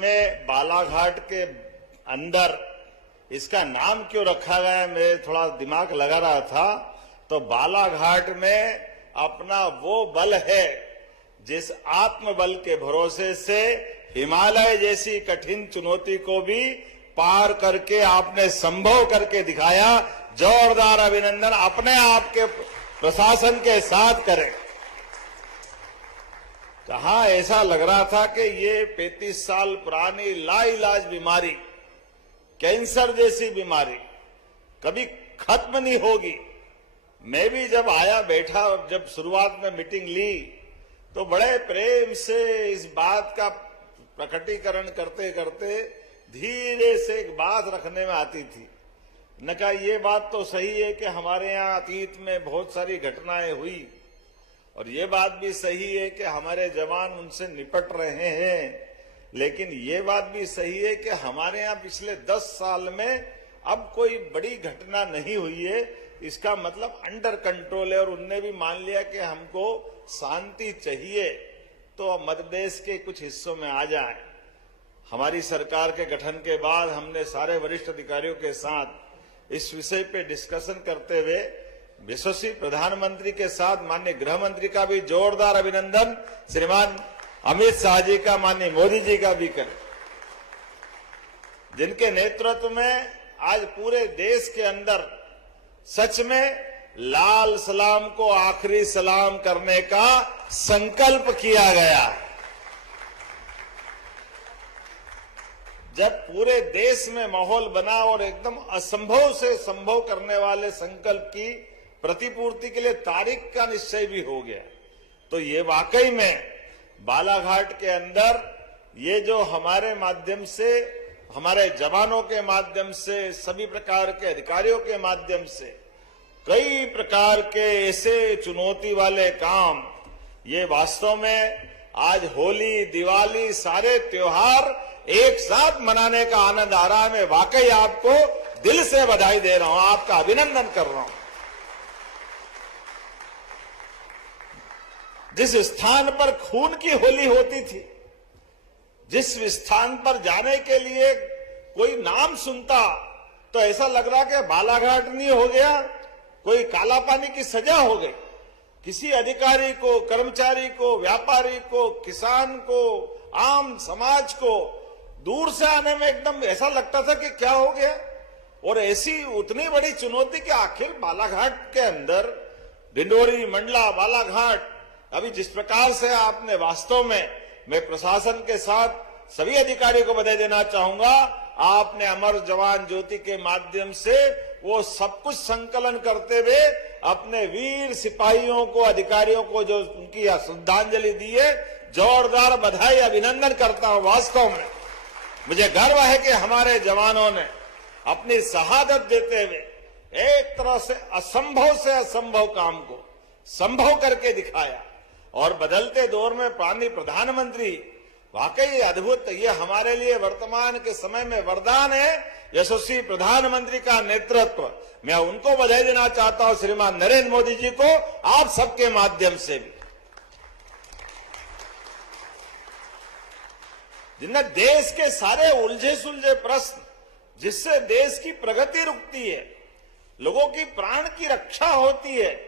इसमें बालाघाट के अंदर इसका नाम क्यों रखा गया, मैं थोड़ा दिमाग लगा रहा था तो बालाघाट में अपना वो बल है जिस आत्मबल के भरोसे से हिमालय जैसी कठिन चुनौती को भी पार करके आपने संभव करके दिखाया। जोरदार अभिनंदन अपने आप के प्रशासन के साथ करें। कहाँ ऐसा लग रहा था कि ये 35 साल पुरानी लाइलाज बीमारी, कैंसर जैसी बीमारी कभी खत्म नहीं होगी। मैं भी जब आया बैठा, जब शुरुआत में मीटिंग ली तो बड़े प्रेम से इस बात का प्रकटीकरण करते करते धीरे से एक बात रखने में आती थी। न कहा ये बात तो सही है कि हमारे यहाँ अतीत में बहुत सारी घटनाएं हुई और ये बात भी सही है कि हमारे जवान उनसे निपट रहे हैं, लेकिन ये बात भी सही है कि हमारे यहाँ पिछले 10 साल में अब कोई बड़ी घटना नहीं हुई है। इसका मतलब अंडर कंट्रोल है और उनने भी मान लिया कि हमको शांति चाहिए तो मध्य देश के कुछ हिस्सों में आ जाए। हमारी सरकार के गठन के बाद हमने सारे वरिष्ठ अधिकारियों के साथ इस विषय पे डिस्कशन करते हुए यशस्वी प्रधानमंत्री के साथ माननीय गृह मंत्री का भी जोरदार अभिनंदन श्रीमान अमित शाह जी का, माननीय मोदी जी का भी करें, जिनके नेतृत्व में आज पूरे देश के अंदर सच में लाल सलाम को आखिरी सलाम करने का संकल्प किया गया। जब पूरे देश में माहौल बना और एकदम असंभव से संभव करने वाले संकल्प की प्रतिपूर्ति के लिए तारीख का निश्चय भी हो गया, तो ये वाकई में बालाघाट के अंदर ये जो हमारे माध्यम से, हमारे जवानों के माध्यम से, सभी प्रकार के अधिकारियों के माध्यम से कई प्रकार के ऐसे चुनौती वाले काम, ये वास्तव में आज होली, दिवाली, सारे त्योहार एक साथ मनाने का आनंद आ रहा है। मैं वाकई आपको दिल से बधाई दे रहा हूं, आपका अभिनंदन कर रहा हूं। जिस स्थान पर खून की होली होती थी, जिस स्थान पर जाने के लिए कोई नाम सुनता तो ऐसा लग रहा कि बालाघाट नहीं हो गया, कोई काला पानी की सजा हो गई। किसी अधिकारी को, कर्मचारी को, व्यापारी को, किसान को, आम समाज को दूर से आने में एकदम ऐसा लगता था कि क्या हो गया। और ऐसी उतनी बड़ी चुनौती कि आखिर बालाघाट के अंदर डिंडोरी, मंडला, बालाघाट, अभी जिस प्रकार से आपने वास्तव में, मैं प्रशासन के साथ सभी अधिकारियों को बधाई देना चाहूंगा, आपने अमर जवान ज्योति के माध्यम से वो सब कुछ संकलन करते हुए अपने वीर सिपाहियों को, अधिकारियों को जो उनकी श्रद्धांजलि दी है, जोरदार बधाई, अभिनंदन करता हूं। वास्तव में मुझे गर्व है कि हमारे जवानों ने अपनी शहादत देते हुए एक तरह से असंभव काम को संभव करके दिखाया। और बदलते दौर में माननीय प्रधानमंत्री वाकई अद्भुत, ये हमारे लिए वर्तमान के समय में वरदान है। यशस्वी प्रधानमंत्री का नेतृत्व, मैं उनको बधाई देना चाहता हूं, श्रीमान नरेंद्र मोदी जी को, आप सबके माध्यम से भी, जिनने देश के सारे उलझे सुलझे प्रश्न, जिससे देश की प्रगति रुकती है, लोगों की प्राण की रक्षा होती है।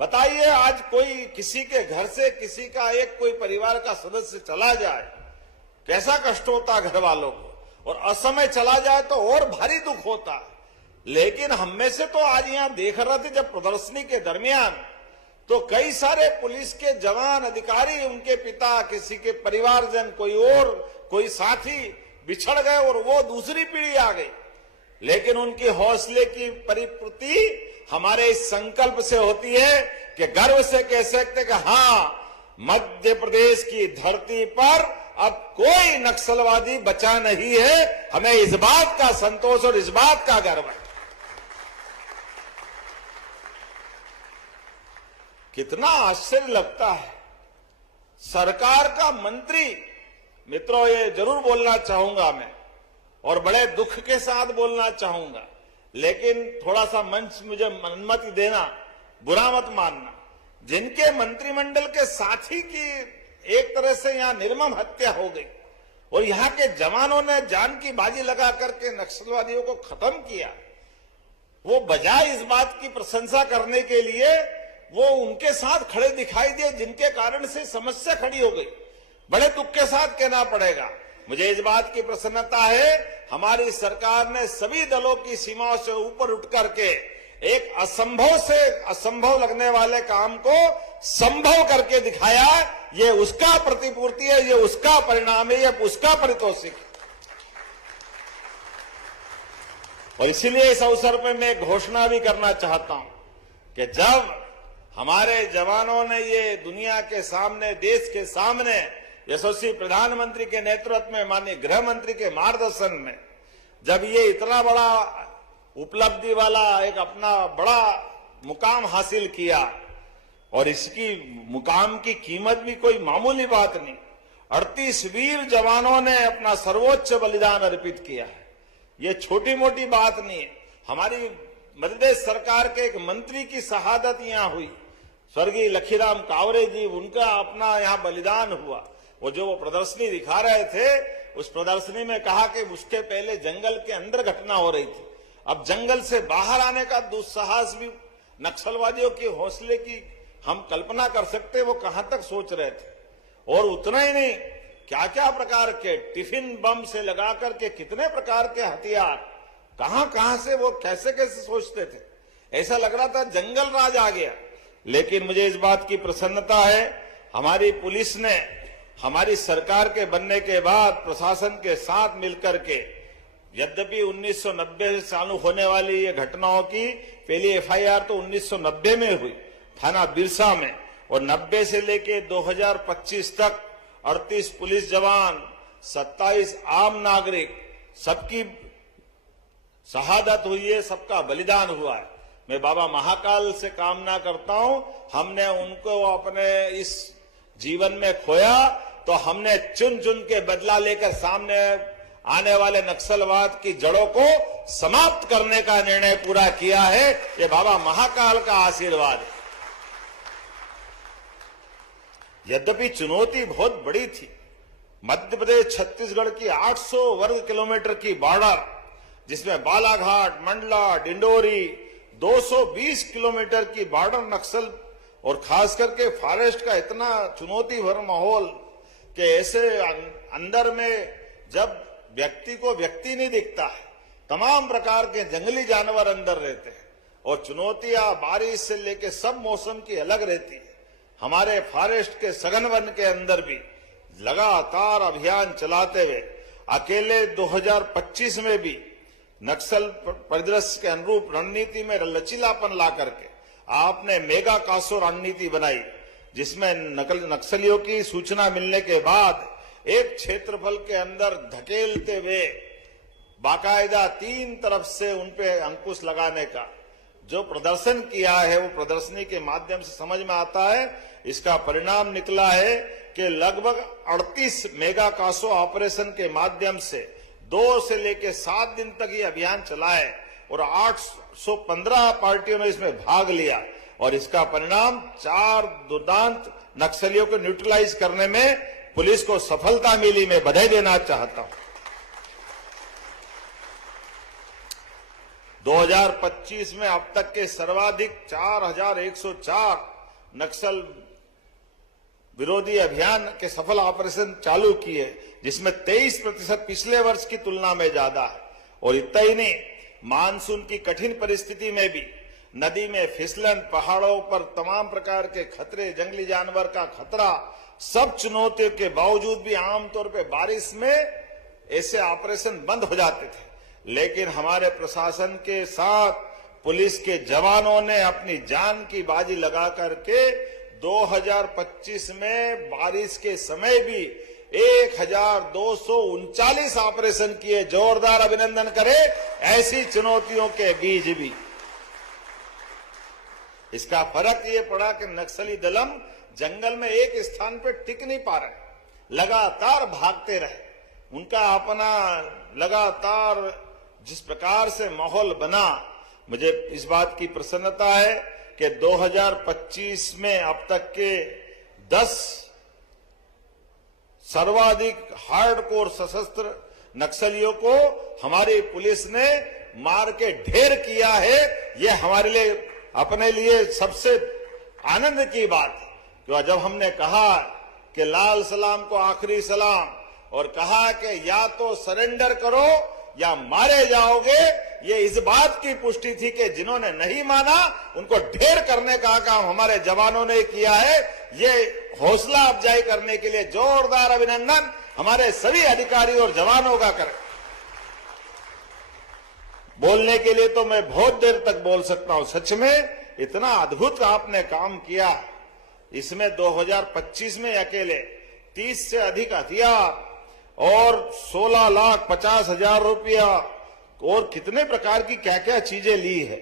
बताइए, आज कोई किसी के घर से किसी का एक कोई परिवार का सदस्य चला जाए, कैसा कष्ट होता घर वालों को, और असमय चला जाए तो और भारी दुख होता है। लेकिन हम में से तो आज यहां देख रहे थे जब प्रदर्शनी के दरमियान, तो कई सारे पुलिस के जवान, अधिकारी, उनके पिता, किसी के परिवारजन, कोई साथी बिछड़ गए और वो दूसरी पीढ़ी आ गई। लेकिन उनकी हौसले की परिपूर्ति हमारे इस संकल्प से होती है कि गर्व से कह सकते कि हाँ, मध्य प्रदेश की धरती पर अब कोई नक्सलवादी बचा नहीं है। हमें इस बात का संतोष और इस बात का गर्व है। कितना आश्चर्य लगता है, सरकार का मंत्री, मित्रों ये जरूर बोलना चाहूंगा मैं, और बड़े दुख के साथ बोलना चाहूंगा, लेकिन थोड़ा सा मंच मुझे अनुमति देना, बुरा मत मानना, जिनके मंत्रिमंडल के साथी की एक तरह से यहां निर्मम हत्या हो गई और यहां के जवानों ने जान की बाजी लगा करके नक्सलवादियों को खत्म किया। वो बजाय इस बात की प्रशंसा करने के लिए वो उनके साथ खड़े दिखाई दिए, जिनके कारण से समस्या खड़ी हो गई। बड़े दुख के साथ कहना पड़ेगा, मुझे इस बात की प्रसन्नता है हमारी सरकार ने सभी दलों की सीमाओं से ऊपर उठ करके एक असंभव से असंभव लगने वाले काम को संभव करके दिखाया। ये उसका प्रतिपूर्ति है, ये उसका परिणाम है, ये उसका पारितोषिक है। और इसीलिए इस अवसर पर मैं घोषणा भी करना चाहता हूं कि जब हमारे जवानों ने ये दुनिया के सामने, देश के सामने यशस्वी प्रधानमंत्री के नेतृत्व में, माननीय गृह मंत्री के मार्गदर्शन में, जब ये इतना बड़ा उपलब्धि वाला एक अपना बड़ा मुकाम हासिल किया, और इसकी मुकाम की कीमत भी कोई मामूली बात नहीं। 38 वीर जवानों ने अपना सर्वोच्च बलिदान अर्पित किया है। ये छोटी मोटी बात नहीं है। हमारी मध्य प्रदेश सरकार के एक मंत्री की शहादत यहां हुई, स्वर्गीय लखीराम कावरे जी, उनका अपना यहां बलिदान हुआ। वो जो वो प्रदर्शनी दिखा रहे थे, उस प्रदर्शनी में कहा कि उसके पहले जंगल के अंदर घटना हो रही थी, अब जंगल से बाहर आने का दुस्साहस भी नक्सलवादियों के हौसले की हम कल्पना कर सकते, वो कहां तक सोच रहे थे। और उतना ही नहीं, क्या क्या प्रकार के टिफिन बम से लगाकर के कितने प्रकार के हथियार कहां कहां से वो कैसे कैसे सोचते थे। ऐसा लग रहा था जंगल राज आ गया। लेकिन मुझे इस बात की प्रसन्नता है, हमारी पुलिस ने हमारी सरकार के बनने के बाद प्रशासन के साथ मिलकर के, यद्यपि 1990 से चालू होने वाली ये घटनाओं की पहली एफआईआर तो 1990 में हुई थाना बिरसा में, और 90 से लेके 2025 तक 38 पुलिस जवान, 27 आम नागरिक, सबकी शहादत हुई है, सबका बलिदान हुआ है। मैं बाबा महाकाल से कामना करता हूं, हमने उनको अपने इस जीवन में खोया तो हमने चुन चुन के बदला लेकर सामने आने वाले नक्सलवाद की जड़ों को समाप्त करने का निर्णय पूरा किया है। ये बाबा महाकाल का आशीर्वाद है। यद्यपि चुनौती बहुत बड़ी थी, मध्य प्रदेश छत्तीसगढ़ की 800 वर्ग किलोमीटर की बॉर्डर, जिसमें बालाघाट, मंडला, डिंडोरी, 220 किलोमीटर की बॉर्डर नक्सल, और खास करके फॉरेस्ट का इतना चुनौती भरा माहौल कि ऐसे अंदर में जब व्यक्ति को व्यक्ति नहीं दिखता है, तमाम प्रकार के जंगली जानवर अंदर रहते हैं, और चुनौतियां बारिश से लेकर सब मौसम की अलग रहती है। हमारे फॉरेस्ट के सघन वन के अंदर भी लगातार अभियान चलाते हुए अकेले 2025 में भी नक्सल परिदृश्य के अनुरूप रणनीति में लचीलापन ला करके आपने मेगा कासो रणनीति बनाई, जिसमें नक्सलियों की सूचना मिलने के बाद एक क्षेत्रफल के अंदर धकेलते हुए बाकायदा 3 तरफ से उनपे अंकुश लगाने का जो प्रदर्शन किया है, वो प्रदर्शनी के माध्यम से समझ में आता है। इसका परिणाम निकला है कि लगभग 38 मेगा कासो ऑपरेशन के माध्यम से 2 से लेकर 7 दिन तक ये अभियान चलाए, और 815 पार्टियों ने इसमें भाग लिया, और इसका परिणाम 4 दुर्दांत नक्सलियों को न्यूट्रलाइज करने में पुलिस को सफलता मिली। मैं बधाई देना चाहता हूं। 2025 में अब तक के सर्वाधिक 4104 नक्सल विरोधी अभियान के सफल ऑपरेशन चालू किए, जिसमें 23% पिछले वर्ष की तुलना में ज्यादा है। और इतना ही नहीं, मानसून की कठिन परिस्थिति में भी नदी में फिसलन, पहाड़ों पर तमाम प्रकार के खतरे, जंगली जानवर का खतरा, सब चुनौतियों के बावजूद भी आमतौर पर बारिश में ऐसे ऑपरेशन बंद हो जाते थे। लेकिन हमारे प्रशासन के साथ पुलिस के जवानों ने अपनी जान की बाजी लगा करके 2025 में बारिश के समय भी 1239 ऑपरेशन किए। जोरदार अभिनंदन करें ऐसी चुनौतियों के बीच भी। इसका फर्क ये पड़ा कि नक्सली दलम जंगल में एक स्थान पर टिक नहीं पा रहे, लगातार भागते रहे। उनका अपना लगातार जिस प्रकार से माहौल बना, मुझे इस बात की प्रसन्नता है कि 2025 में अब तक के 10 सर्वाधिक हार्डकोर सशस्त्र नक्सलियों को हमारी पुलिस ने मार के ढेर किया है। ये हमारे लिए अपने लिए सबसे आनंद की बात है कि जब हमने कहा कि लाल सलाम को आखिरी सलाम और कहा कि या तो सरेंडर करो या मारे जाओगे, ये इस बात की पुष्टि थी कि जिन्होंने नहीं माना उनको ढेर करने का काम हमारे जवानों ने किया है। ये हौसला अफजाई करने के लिए जोरदार अभिनंदन हमारे सभी अधिकारी और जवानों का करें। बोलने के लिए तो मैं बहुत देर तक बोल सकता हूं। सच में इतना अद्भुत आपने काम किया। इसमें 2025 में अकेले 30 से अधिक हथियार और 16,50,000 रुपया और कितने प्रकार की क्या क्या चीजें ली है।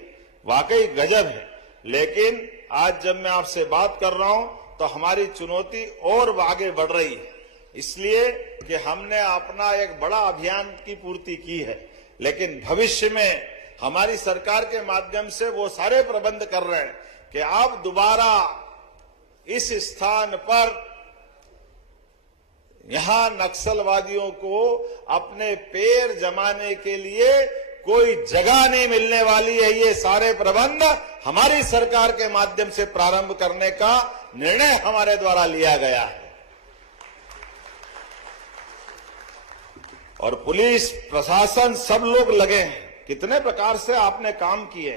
वाकई गजब है। लेकिन आज जब मैं आपसे बात कर रहा हूं तो हमारी चुनौती और आगे बढ़ रही है, इसलिए कि हमने अपना एक बड़ा अभियान की पूर्ति की है। लेकिन भविष्य में हमारी सरकार के माध्यम से वो सारे प्रबंध कर रहे हैं कि आप दोबारा इस स्थान पर यहां नक्सलवादियों को अपने पैर जमाने के लिए कोई जगह नहीं मिलने वाली है। ये सारे प्रबंध हमारी सरकार के माध्यम से प्रारंभ करने का निर्णय हमारे द्वारा लिया गया है। और पुलिस प्रशासन सब लोग लगे हैं। कितने प्रकार से आपने काम किए।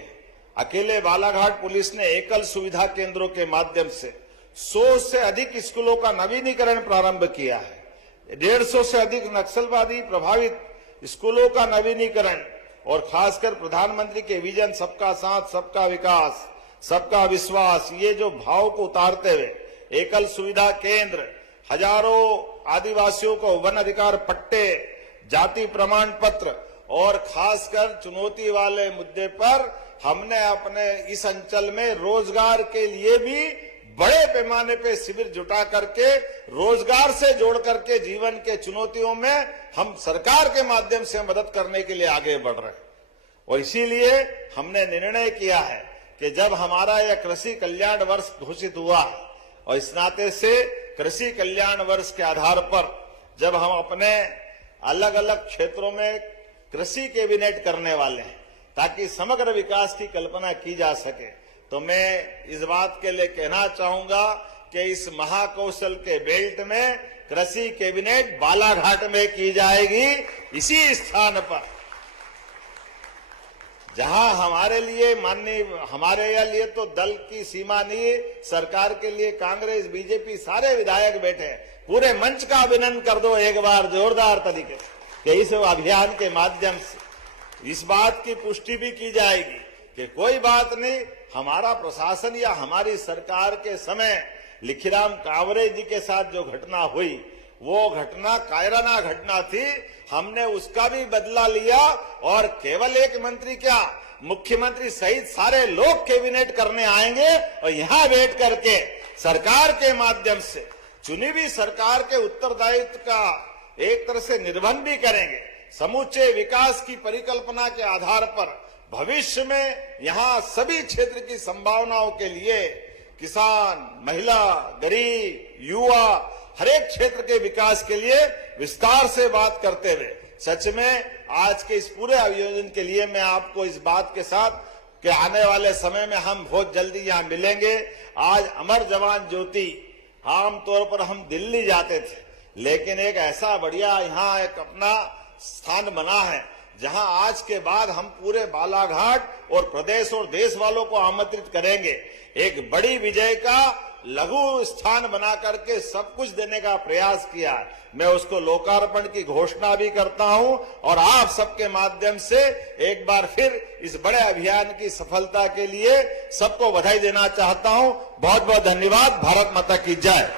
अकेले बालाघाट पुलिस ने एकल सुविधा केंद्रों के माध्यम से 100 से अधिक स्कूलों का नवीनीकरण प्रारंभ किया है। 150 से अधिक नक्सलवादी प्रभावित स्कूलों का नवीनीकरण और खासकर प्रधानमंत्री के विजन सबका साथ सबका विकास सबका विश्वास, ये जो भाव को उतारते हुए एकल सुविधा केंद्र, हजारों आदिवासियों को वन अधिकार पट्टे, जाति प्रमाण पत्र और खासकर चुनौती वाले मुद्दे पर हमने अपने इस अंचल में रोजगार के लिए भी बड़े पैमाने पे शिविर जुटा करके रोजगार से जोड़ करके जीवन के चुनौतियों में हम सरकार के माध्यम से मदद करने के लिए आगे बढ़ रहे हैं। और इसीलिए हमने निर्णय किया है कि जब हमारा यह कृषि कल्याण वर्ष घोषित हुआ और इस नाते से कृषि कल्याण वर्ष के आधार पर जब हम अपने अलग अलग क्षेत्रों में कृषि कैबिनेट करने वाले हैं ताकि समग्र विकास की कल्पना की जा सके, तो मैं इस बात के लिए कहना चाहूंगा कि इस महाकौशल के बेल्ट में कृषि कैबिनेट बालाघाट में की जाएगी। इसी स्थान पर जहां हमारे लिए माननीय हमारे लिए तो दल की सीमा नहीं, सरकार के लिए कांग्रेस बीजेपी सारे विधायक बैठे हैं। पूरे मंच का अभिनंदन कर दो एक बार जोरदार तरीके से कि इस अभियान के माध्यम से इस बात की पुष्टि भी की जाएगी कि कोई बात नहीं, हमारा प्रशासन या हमारी सरकार के समय लिखीराम कांवरे जी के साथ जो घटना हुई वो घटना कायराना घटना थी। हमने उसका भी बदला लिया और केवल एक मंत्री क्या, मुख्यमंत्री सहित सारे लोग कैबिनेट करने आएंगे और यहां बैठ करके सरकार के माध्यम से चुनी हुई सरकार के उत्तरदायित्व का एक तरह से निर्वहन भी करेंगे। समूचे विकास की परिकल्पना के आधार पर भविष्य में यहां सभी क्षेत्र की संभावनाओं के लिए किसान, महिला, गरीब, युवा, हर एक क्षेत्र के विकास के लिए विस्तार से बात करते हुए सच में आज के इस पूरे आयोजन के लिए मैं आपको इस बात के साथ कि आने वाले समय में हम बहुत जल्दी यहाँ मिलेंगे। आज अमर जवान ज्योति आमतौर पर हम दिल्ली जाते थे, लेकिन एक ऐसा बढ़िया यहाँ एक अपना स्थान बना है जहां आज के बाद हम पूरे बालाघाट और प्रदेश और देश वालों को आमंत्रित करेंगे। एक बड़ी विजय का लघु स्थान बना करके सब कुछ देने का प्रयास किया है। मैं उसको लोकार्पण की घोषणा भी करता हूं और आप सबके माध्यम से एक बार फिर इस बड़े अभियान की सफलता के लिए सबको बधाई देना चाहता हूं। बहुत बहुत धन्यवाद। भारत माता की जय।